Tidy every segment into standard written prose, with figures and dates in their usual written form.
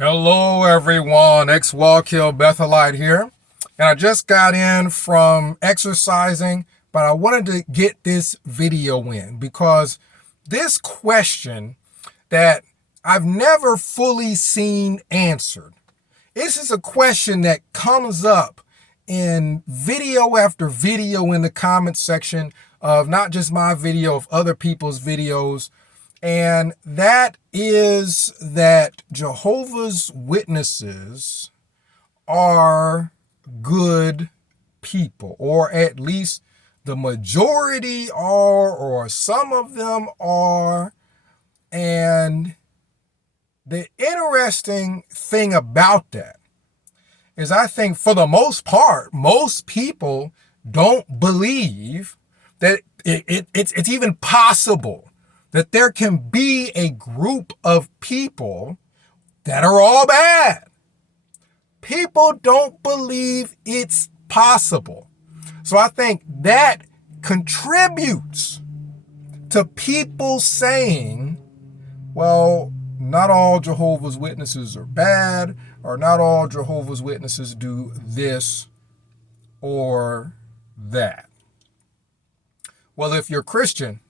Hello everyone, Walk Hill Bethelite here. And I just got in from exercising, but I wanted to get this video in because this question that I've never fully seen answered. This is a question that comes up in video after video in the comment section of not just my video, of other people's videos. And that is that Jehovah's Witnesses are good people, or at least the majority are, or some of them are. And the interesting thing about that is I think for the most part, most people don't believe that it's even possible that there can be a group of people that are all bad. People don't believe it's possible. So I think that contributes to people saying, well, not all Jehovah's Witnesses are bad, or not all Jehovah's Witnesses do this or that. Well, if you're Christian,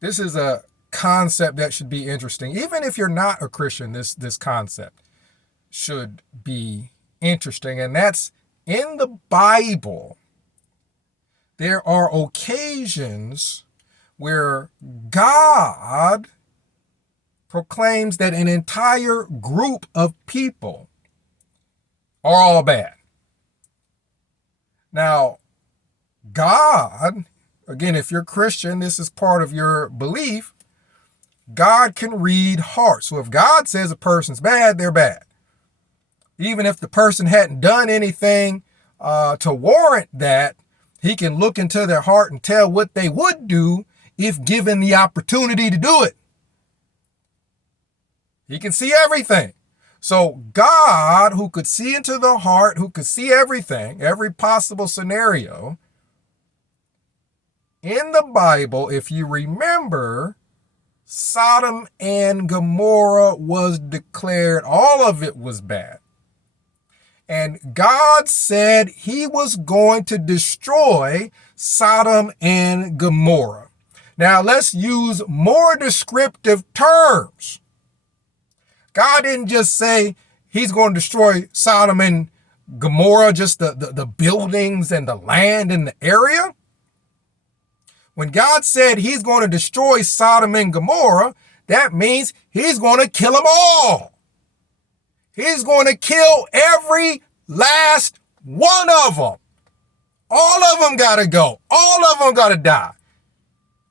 this is a concept that should be interesting. Even if you're not a Christian, this concept should be interesting. And that's in the Bible. There are occasions where God proclaims that an entire group of people are all bad. Now, God, again, if you're Christian, this is part of your belief. God can read hearts. So if God says a person's bad, they're bad. Even if the person hadn't done anything to warrant that, he can look into their heart and tell what they would do if given the opportunity to do it. He can see everything. So God, who could see into the heart, who could see everything, every possible scenario, in the Bible, if you remember, Sodom and Gomorrah was declared, all of it was bad. And God said he was going to destroy Sodom and Gomorrah. Now let's use more descriptive terms. God didn't just say he's going to destroy Sodom and Gomorrah, just the buildings and the land and the area. When God said he's going to destroy Sodom and Gomorrah, that means he's going to kill them all. He's going to kill every last one of them. All of them got to go. All of them got to die.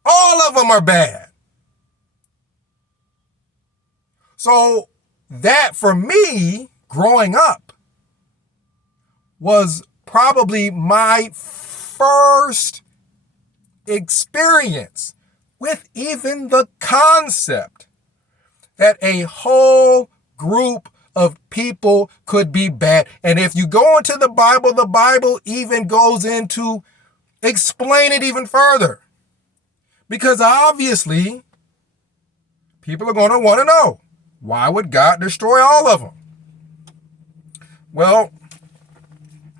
All of them are bad. So that, for me, growing up, was probably my first experience with even the concept that a whole group of people could be bad. And if you go into the Bible even goes into explain it even further. Because obviously, people are going to want to know, why would God destroy all of them? Well,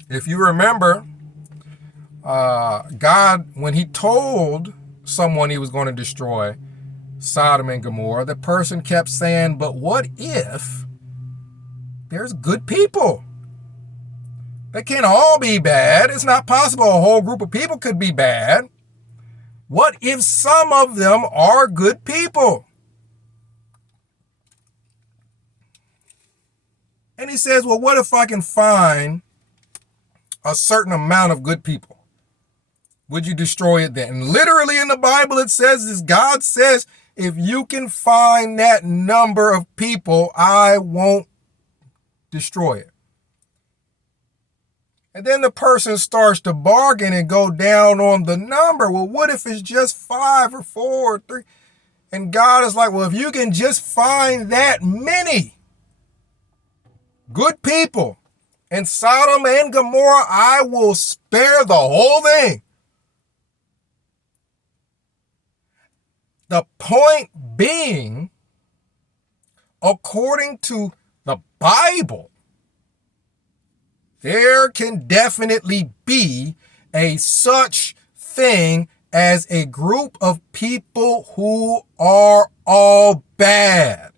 if you remember, God, when he told someone he was going to destroy Sodom and Gomorrah, the person kept saying, but what if there's good people? They can't all be bad. It's not possible a whole group of people could be bad. What if some of them are good people? And he says, well, what if I can find a certain amount of good people? Would you destroy it then? And literally in the Bible it says this. God says, if you can find that number of people, I won't destroy it. And then the person starts to bargain and go down on the number. Well, what if it's just 5 or 4 or 3? And God is like, well, if you can just find that many good people in Sodom and Gomorrah, I will spare the whole thing. The point being, according to the Bible, there can definitely be a such thing as a group of people who are all bad.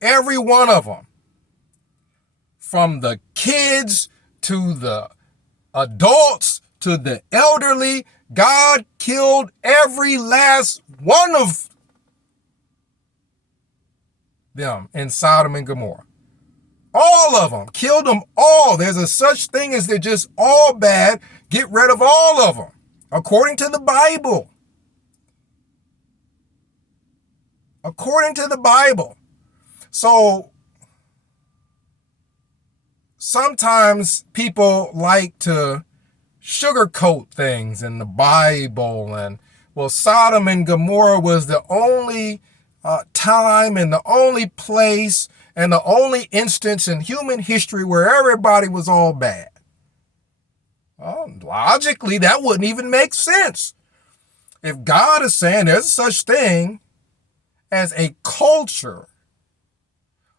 Every one of them. From the kids to the adults to the elderly, God killed every last one of them in Sodom and Gomorrah. All of them. Killed them all. There's a such thing as they're just all bad. Get rid of all of them. According to the Bible. According to the Bible. So sometimes people like to sugarcoat things in the Bible. And, well, Sodom and Gomorrah was the only time and the only place and the only instance in human history where everybody was all bad. Well, logically, that wouldn't even make sense. If God is saying there's such thing as a culture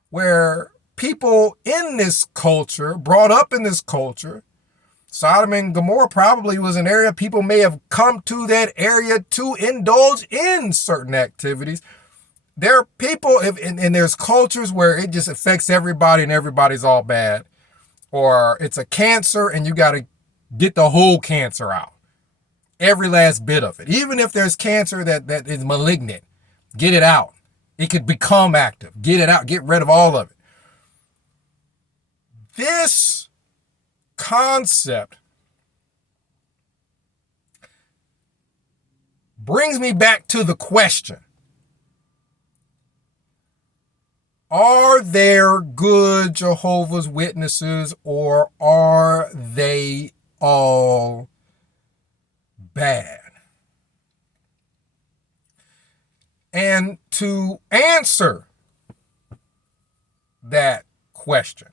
where people in this culture, brought up in this culture, Sodom and Gomorrah probably was an area people may have come to that area to indulge in certain activities. There are people, and there's cultures where it just affects everybody and everybody's all bad. Or it's a cancer and you got to get the whole cancer out. Every last bit of it. Even if there's cancer that is malignant, get it out. It could become active. Get it out. Get rid of all of it. This concept brings me back to the question. Are there good Jehovah's Witnesses, or are they all bad? And to answer that question,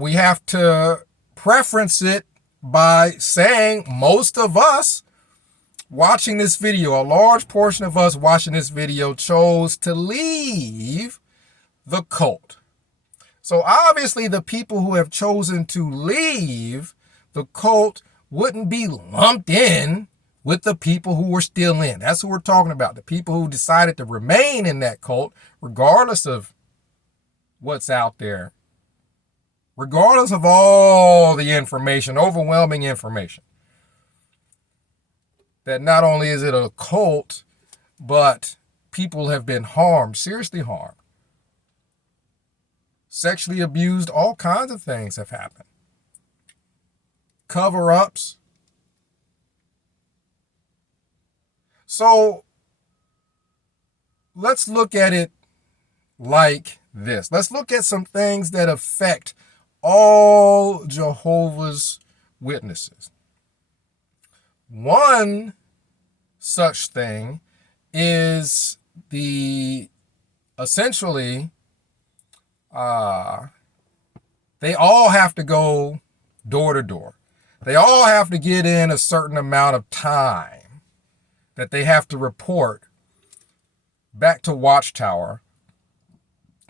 we have to preference it by saying most of us watching this video, a large portion of us watching this video, chose to leave the cult. So obviously the people who have chosen to leave the cult wouldn't be lumped in with the people who were still in. That's who we're talking about. The people who decided to remain in that cult, regardless of what's out there, regardless of all the information, overwhelming information. That not only is it a cult, but people have been harmed, seriously harmed. Sexually abused, all kinds of things have happened. Cover-ups. So let's look at it like this. Let's look at some things that affect all Jehovah's Witnesses. One such thing is essentially, they all have to go door to door. They all have to get in a certain amount of time that they have to report back to Watchtower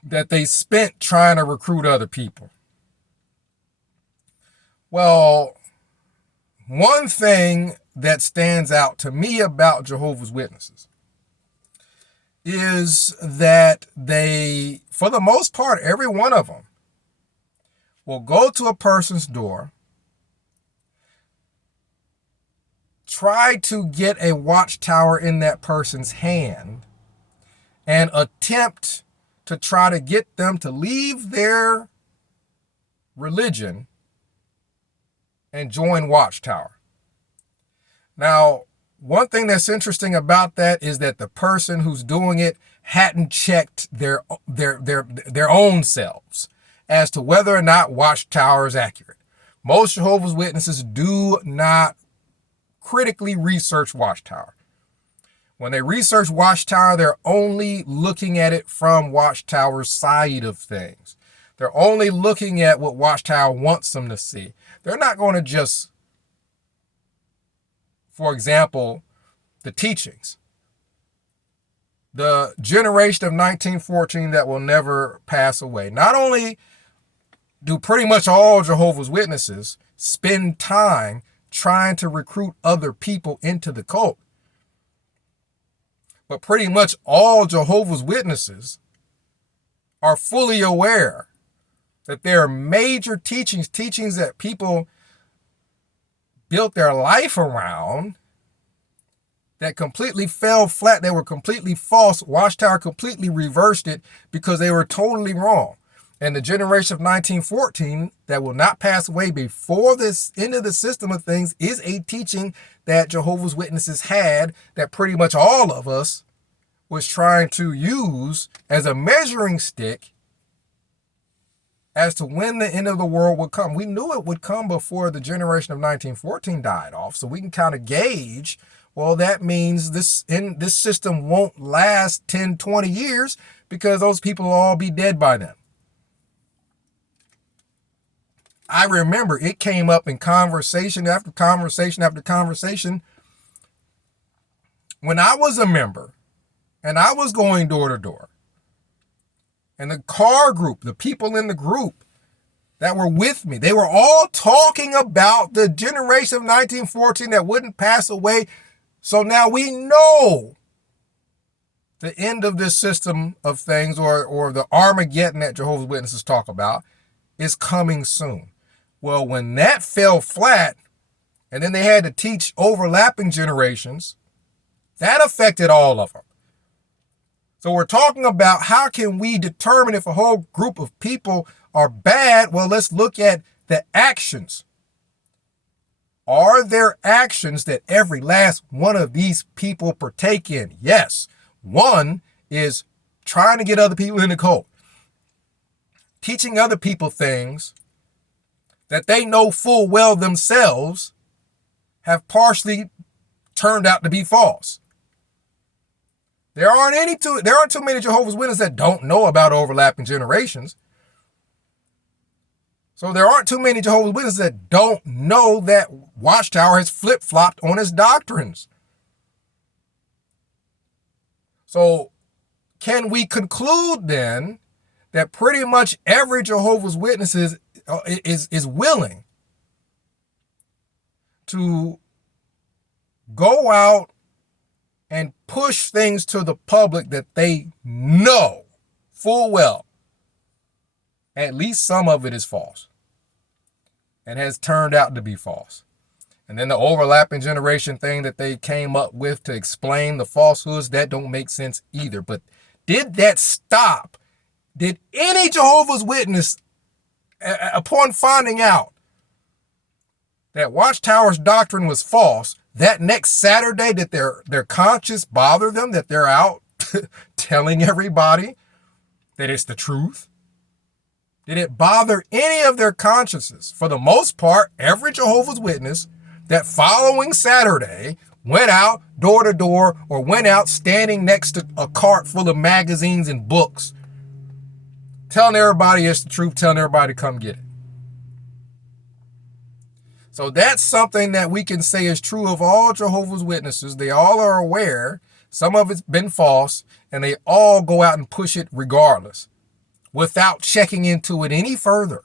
that they spent trying to recruit other people. Well, one thing that stands out to me about Jehovah's Witnesses is that they, for the most part, every one of them will go to a person's door, try to get a watchtower in that person's hand, and attempt to try to get them to leave their religion and join Watchtower. Now, one thing that's interesting about that is that the person who's doing it hadn't checked their own selves as to whether or not Watchtower is accurate. Most Jehovah's Witnesses do not critically research Watchtower. When they research Watchtower, they're only looking at it from Watchtower's side of things. They're only looking at what Watchtower wants them to see. They're not going to just, for example, the teachings. the generation of 1914 that will never pass away. Not only do pretty much all Jehovah's Witnesses spend time trying to recruit other people into the cult, but pretty much all Jehovah's Witnesses are fully aware that there are major teachings that people built their life around that completely fell flat. They were completely false. Watchtower completely reversed it because they were totally wrong. And the generation of 1914 that will not pass away before this end of the system of things is a teaching that Jehovah's Witnesses had that pretty much all of us was trying to use as a measuring stick as to when the end of the world would come. We knew it would come before the generation of 1914 died off, so we can kind of gauge, well, that means this system won't last 10, 20 years because those people will all be dead by then. I remember it came up in conversation after conversation after conversation when I was a member and I was going door to door. And the car group, the people in the group that were with me, they were all talking about the generation of 1914 that wouldn't pass away. So now we know the end of this system of things, or the Armageddon that Jehovah's Witnesses talk about, is coming soon. Well, when that fell flat, and then they had to teach overlapping generations, that affected all of them. So we're talking about how can we determine if a whole group of people are bad? Well, let's look at the actions. Are there actions that every last one of these people partake in? Yes. One is trying to get other people in the cult. Teaching other people things that they know full well themselves have partially turned out to be false. There aren't too many Jehovah's Witnesses that don't know about overlapping generations. So there aren't too many Jehovah's Witnesses that don't know that Watchtower has flip-flopped on his doctrines. So can we conclude then that pretty much every Jehovah's Witness is willing to go out and push things to the public that they know full well at least some of it is false and has turned out to be false? And then the overlapping generation thing that they came up with to explain the falsehoods, that don't make sense either. But did that stop? Did any Jehovah's Witness, upon finding out that Watchtower's doctrine was false, that next Saturday, did their conscience bother them, that they're out telling everybody that it's the truth? Did it bother any of their consciences? For the most part, every Jehovah's Witness that following Saturday went out door to door or went out standing next to a cart full of magazines and books, telling everybody it's the truth, telling everybody to come get it. So that's something that we can say is true of all Jehovah's Witnesses. They all are aware some of it's been false, and they all go out and push it regardless, without checking into it any further.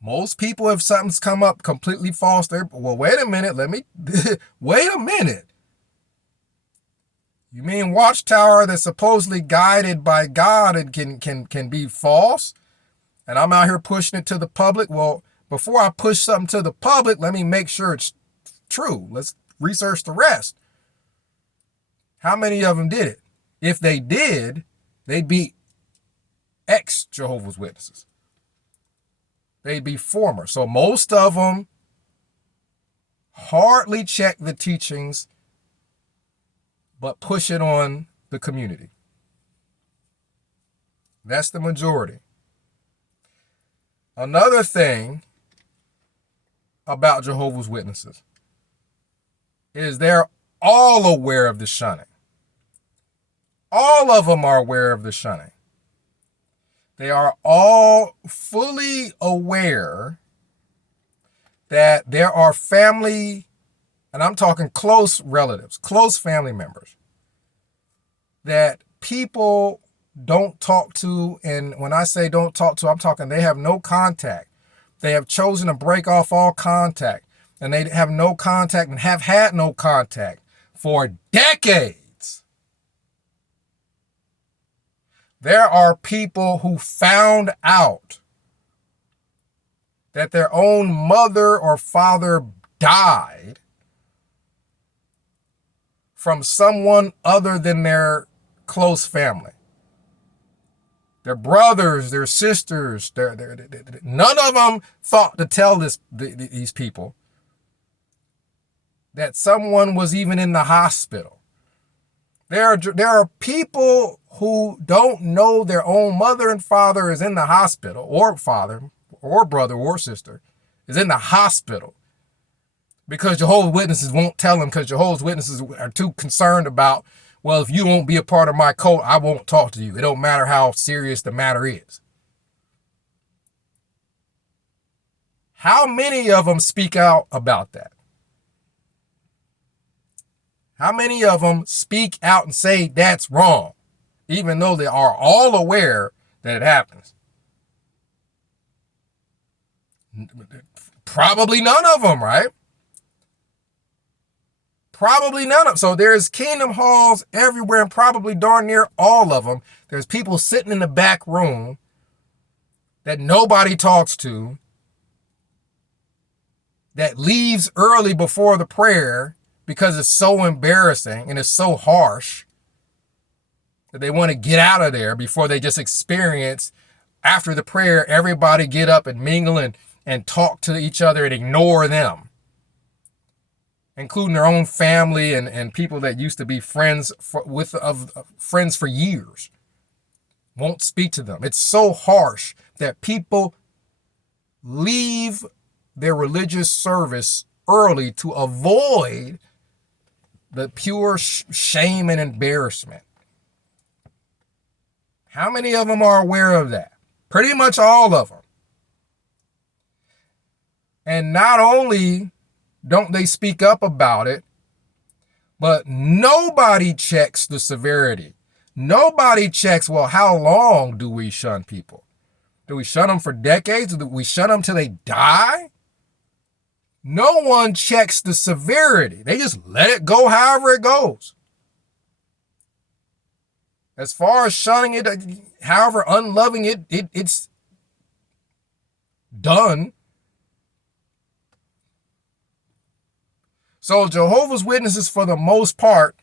Most people, if something's come up completely false, they're, well, wait a minute, wait a minute. You mean Watchtower that's supposedly guided by God and can be false? And I'm out here pushing it to the public? Well, before I push something to the public, let me make sure it's true. Let's research the rest. How many of them did it? If they did, they'd be ex-Jehovah's Witnesses. They'd be former. So most of them hardly check the teachings, but push it on the community. That's the majority. Another thing about Jehovah's Witnesses is they're all aware of the shunning. All of them are aware of the shunning. They are all fully aware that there are family, and I'm talking close relatives, close family members, that people don't talk to. And when I say don't talk to, I'm talking they have no contact. They have chosen to break off all contact, and they have no contact and have had no contact for decades. There are people who found out that their own mother or father died from someone other than their close family. Their brothers, their sisters, none of them thought to tell these people that someone was even in the hospital. There are people who don't know their own mother and father is in the hospital, or father, or brother, or sister is in the hospital, because Jehovah's Witnesses won't tell them, because Jehovah's Witnesses are too concerned about, well, if you won't be a part of my cult, I won't talk to you. It don't matter how serious the matter is. How many of them speak out about that? How many of them speak out and say that's wrong, even though they are all aware that it happens? Probably none of them, right? Probably none of them. So there's kingdom halls everywhere, and probably darn near all of them. There's people sitting in the back room that nobody talks to, that leaves early before the prayer because it's so embarrassing and it's so harsh that they want to get out of there before they just experience, after the prayer, everybody get up and mingle and talk to each other and ignore them, including their own family and people that used to be friends friends for years. Won't speak to them. It's so harsh that people leave their religious service early to avoid the pure shame and embarrassment. How many of them are aware of that? Pretty much all of them. And not only don't they speak up about it, but nobody checks the severity. Nobody checks, well, how long do we shun people? Do we shun them for decades? Do we shun them till they die? No one checks the severity. They just let it go however it goes. As far as shunning it, however unloving it's done. So Jehovah's Witnesses, for the most part,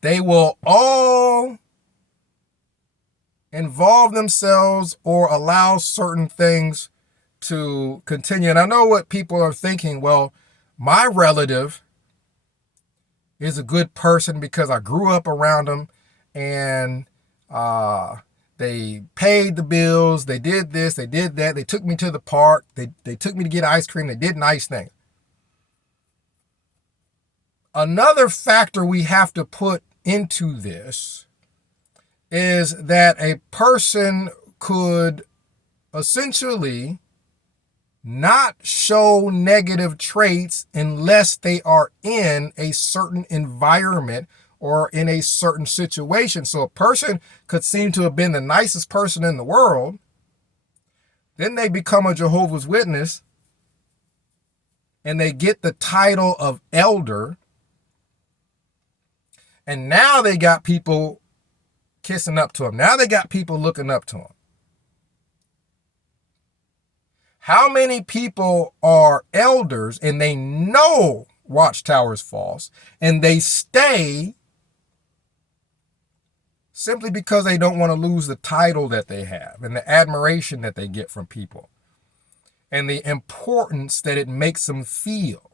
they will all involve themselves or allow certain things to continue. And I know what people are thinking. Well, my relative is a good person because I grew up around them, and they paid the bills. They did this. They did that. They took me to the park. They took me to get ice cream. They did nice things. Another factor we have to put into this is that a person could essentially not show negative traits unless they are in a certain environment or in a certain situation. So a person could seem to have been the nicest person in the world, then they become a Jehovah's Witness, and they get the title of elder, and now they got people kissing up to them. Now they got people looking up to them. How many people are elders and they know Watchtower is false, and they stay simply because they don't want to lose the title that they have and the admiration that they get from people and the importance that it makes them feel?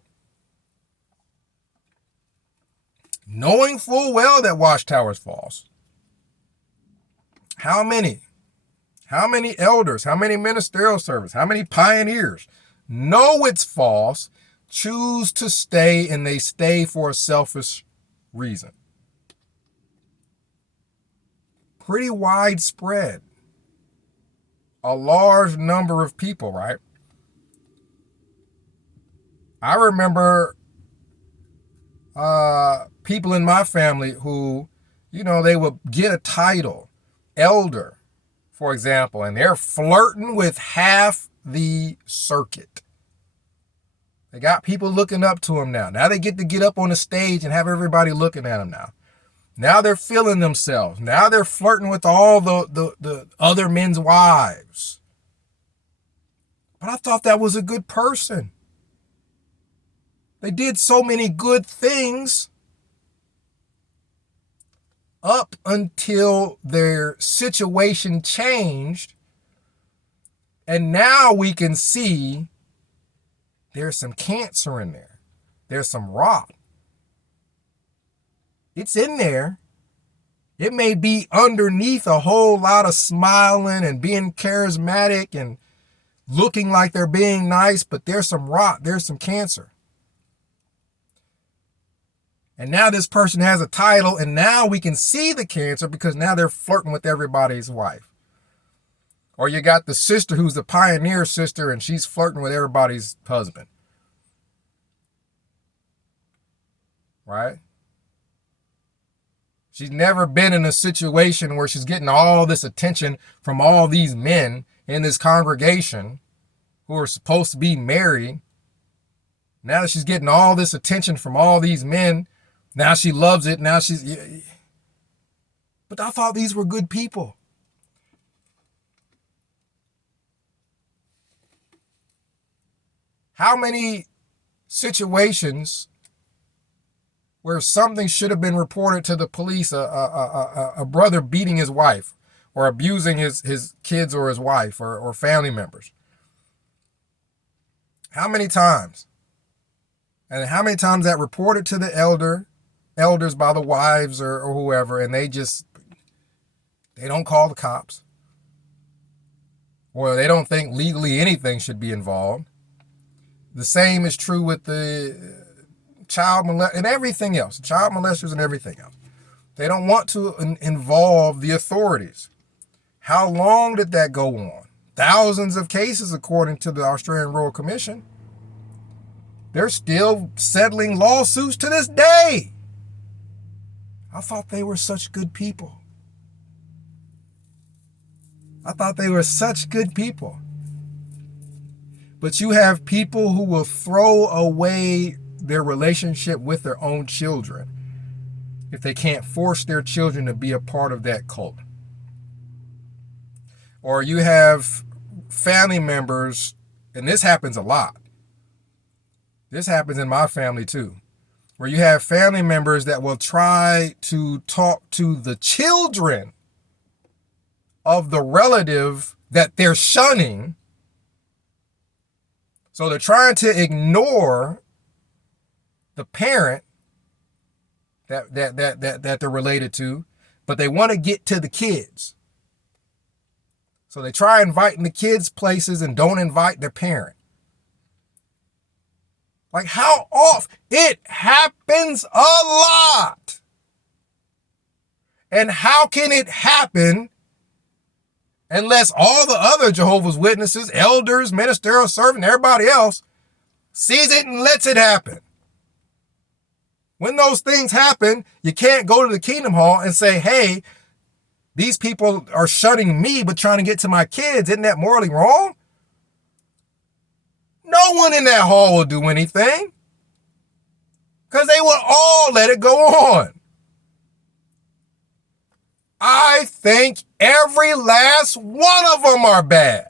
Knowing full well that Watchtower is false. How many? How many elders, how many ministerial servants, how many pioneers know it's false, choose to stay, and they stay for a selfish reason? Pretty widespread. A large number of people, right? I remember people in my family who They would get a title, elder, for example, and they're flirting with half the circuit. They got people looking up to them now. Now they get to get up on the stage and have everybody looking at them now. Now they're feeling themselves. Now they're flirting with all the other men's wives. But I thought that was a good person. They did so many good things up until their situation changed. And now we can see there's some cancer in there. There's some rot. It's in there. It may be underneath a whole lot of smiling and being charismatic and looking like they're being nice, but there's some rot. There's some cancer. And now this person has a title, and now we can see the cancer because now they're flirting with everybody's wife. Or you got the sister who's the pioneer sister, and she's flirting with everybody's husband. Right? She's never been in a situation where she's getting all this attention from all these men in this congregation who are supposed to be married. Now that she's getting all this attention from all these men, now she loves it. Now but I thought these were good people. How many situations where something should have been reported to the police, a brother beating his wife or abusing his kids or his wife or family members? How many times? And how many times that reported to the elders by the wives or whoever, and they don't call the cops, or they don't think legally anything should be involved. The same is true with the child molesters and everything else, child molesters and everything else. They don't want to involve the authorities. How long did that go on? Thousands of cases, according to the Australian Royal Commission. They're still settling lawsuits to this day. I thought they were such good people. I thought they were such good people. But you have people who will throw away their relationship with their own children if they can't force their children to be a part of that cult. Or you have family members, and this happens a lot. This happens in my family too, where you have family members that will try to talk to the children of the relative that they're shunning. So they're trying to ignore the parent that they're related to, but they want to get to the kids. So they try inviting the kids places and don't invite their parent. Like, how often? It happens a lot. And how can it happen unless all the other Jehovah's Witnesses, elders, ministerial servant, everybody else sees it and lets it happen? When those things happen, you can't go to the Kingdom Hall and say, hey, these people are shunning me but trying to get to my kids. Isn't that morally wrong? No one in that hall will do anything because they will all let it go on. I think every last one of them are bad.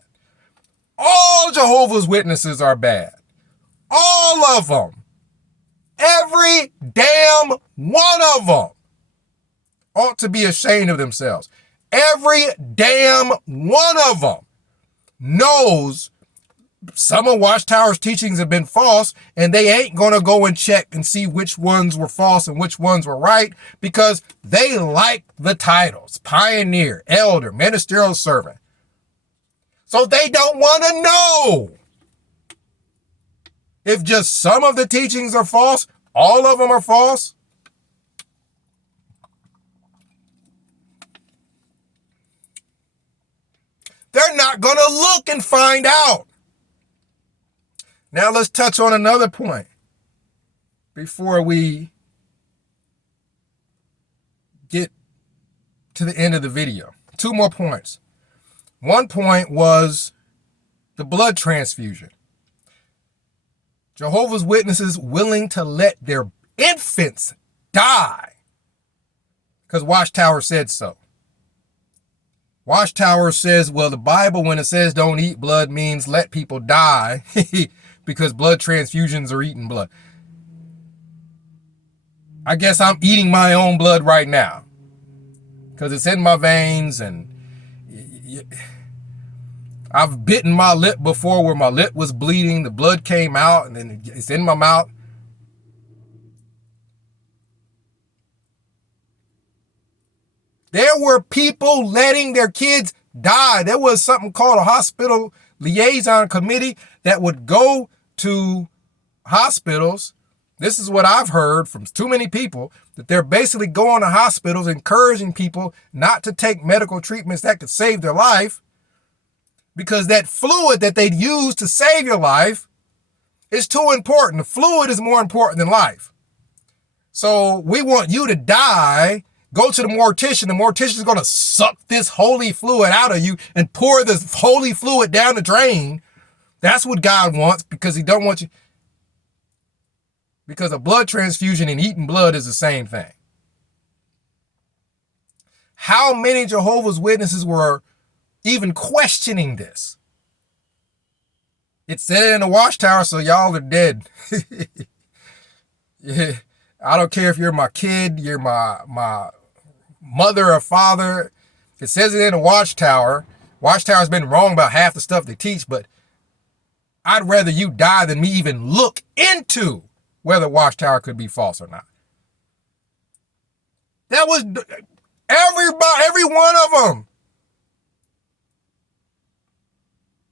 All Jehovah's Witnesses are bad. All of them. Every damn one of them ought to be ashamed of themselves. Every damn one of them knows some of Watchtower's teachings have been false, and they ain't going to go and check and see which ones were false and which ones were right because they like the titles, pioneer, elder, ministerial servant. So they don't want to know. If just some of the teachings are false, all of them are false. They're not going to look and find out. Now let's touch on another point before we get to the end of the video. 2 more points. One point was the blood transfusion. Jehovah's Witnesses willing to let their infants die because Watchtower said so. Watchtower says, well, the Bible, when it says don't eat blood, means let people die because blood transfusions are eating blood. I guess I'm eating my own blood right now because it's in my veins, and I've bitten my lip before where my lip was bleeding. The blood came out and then it's in my mouth. There were people letting their kids die. There was something called a hospital liaison committee that would go to hospitals. This is what I've heard from too many people, that they're basically going to hospitals encouraging people not to take medical treatments that could save their life, because that fluid that they'd use to save your life is too important. The fluid is more important than life. So we want you to die. Go to the mortician. The mortician is going to suck this holy fluid out of you and pour this holy fluid down the drain. That's what God wants, because he don't want you. Because a blood transfusion and eating blood is the same thing. How many Jehovah's Witnesses were even questioning this? It said in the Watchtower, so y'all are dead. Yeah, I don't care if you're my kid, you're my mother or father. It says it in the Watchtower. Watchtower's been wrong about half the stuff they teach, but I'd rather you die than me even look into whether Watchtower could be false or not. That was every one of them.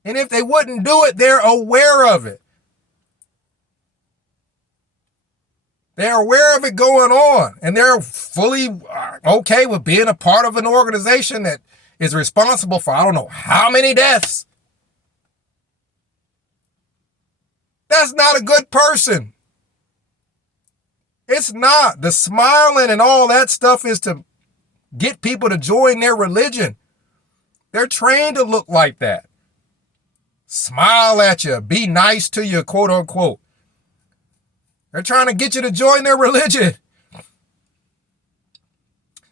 And if they wouldn't do it, they're aware of it. They're aware of it going on, and they're fully okay with being a part of an organization that is responsible for I don't know how many deaths. That's not a good person. It's not. The smiling and all that stuff is to get people to join their religion. They're trained to look like that. Smile at you, be nice to you, quote unquote. They're trying to get you to join their religion.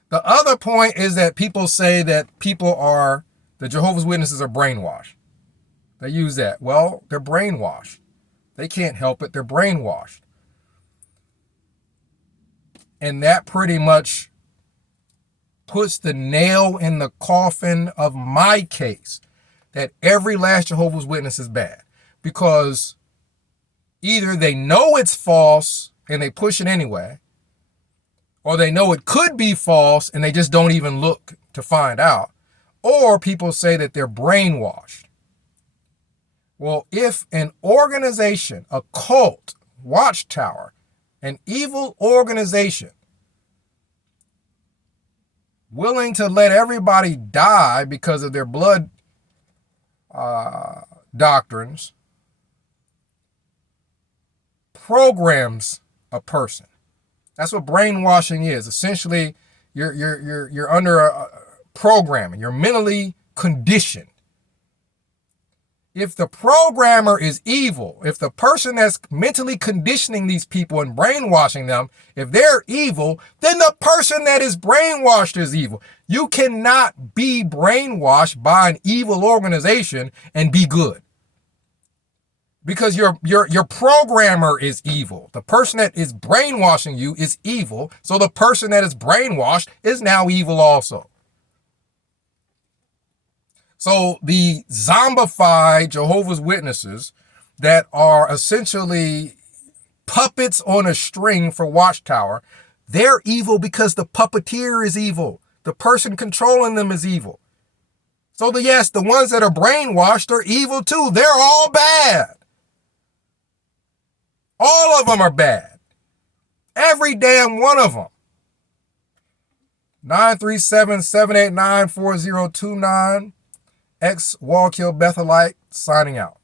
The other point is that people say that the Jehovah's Witnesses are brainwashed. They use that. Well, they're brainwashed. They can't help it. They're brainwashed. And that pretty much puts the nail in the coffin of my case, that every last Jehovah's Witness is bad, because either they know it's false and they push it anyway, or they know it could be false and they just don't even look to find out, or people say that they're brainwashed. Well, if an organization, a cult, Watchtower, an evil organization, willing to let everybody die because of their blood doctrines, programs a person. That's what brainwashing is. Essentially, you're under a programming. You're mentally conditioned. If the programmer is evil, if the person that's mentally conditioning these people and brainwashing them, if they're evil, then the person that is brainwashed is evil. You cannot be brainwashed by an evil organization and be good, because your programmer is evil. The person that is brainwashing you is evil, so the person that is brainwashed is now evil also. So the zombified Jehovah's Witnesses that are essentially puppets on a string for Watchtower, they're evil because the puppeteer is evil. The person controlling them is evil. So yes, the ones that are brainwashed are evil too. They're all bad. All of them are bad. Every damn one of them. 937-789-4029. Ex-Wallkill Bethelite signing out.